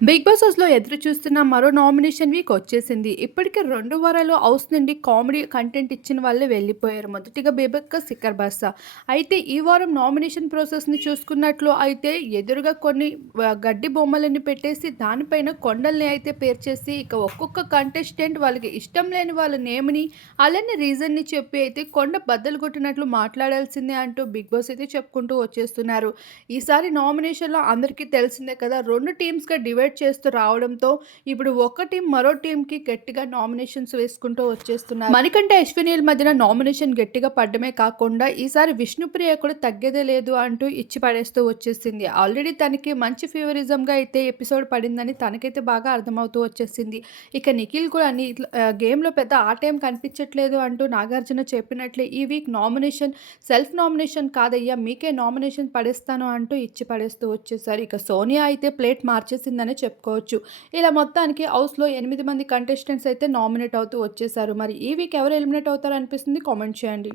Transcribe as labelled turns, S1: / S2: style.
S1: Big boss హౌస్లో ఎదురు చూస్తున్న మరో నామినేషన్ వీక్ వచ్చేసింది. ఇప్పటికే రెండు వారాలు హౌస్ నుండి కామెడీ కంటెంట్ ఇచ్చిన వాళ్ళే వెళ్ళిపోయారు. మొదటిగా బేబక్క శిఖర్ బాసా అయితే ఈ వారం నామినేషన్ ప్రాసెస్ని చూసుకున్నట్లు అయితే ఎదురుగా కొన్ని గడ్డి బొమ్మలని పెట్టేసి దానిపైన కొండల్ని అయితే పేర్చేసి ఇక ఒక్కొక్క కంటెస్టెంట్ వాళ్ళకి ఇష్టం లేని వాళ్ళ నేమ్ని అలానే రీజన్ని చెప్పి అయితే కొండ బద్దలు కొట్టినట్లు మాట్లాడాల్సిందే అంటూ బిగ్ బాస్ అయితే చెప్పుకుంటూ వచ్చేస్తున్నారు. ఈసారి నామినేషన్లో అందరికీ తెలిసిందే కదా రెండు టీమ్స్గా డివైడ్ చేస్తూ రావడంతో ఇప్పుడు ఒక టీం మరో టీంకి గట్టిగా నామినేషన్స్ వేసుకుంటూ వచ్చేస్తున్నారు. మణికంఠ అశ్వినిల మధ్యన నామినేషన్ గట్టిగా పడ్డమే కాకుండా ఈసారి విష్ణుప్రియ కూడా తగ్గేదే లేదు అంటూ ఇచ్చి పడేస్తూ వచ్చేసింది. ఆల్రెడీ తనకి మంచి ఫేవరిజంగా అయితే ఎపిసోడ్ పడిందని తనకైతే బాగా అర్థమవుతూ వచ్చేసింది. ఇక నిఖిల్ కూడా అని గేమ్లో పెద్ద ఆ టైం కనిపించట్లేదు అంటూ నాగార్జున చెప్పినట్లే ఈ వీక్ నామినేషన్ సెల్ఫ్ నామినేషన్ కాదయ్యా మీకే నామినేషన్ పడేస్తాను అంటూ ఇచ్చి పడేస్తూ వచ్చేసారు. ఇక సోనియా అయితే ప్లేట్ మార్చేసిందని చెప్పుకోవచ్చు. ఇలా మొత్తానికి హౌస్లో ఎనిమిది మంది కంటెస్టెంట్స్ అయితే నామినేట్ అవుతూ వచ్చేసారు. మరి ఈ వీక్ ఎవరు ఎలిమినేట్ అవుతారు అనిపిస్తుంది కామెంట్ చేయండి.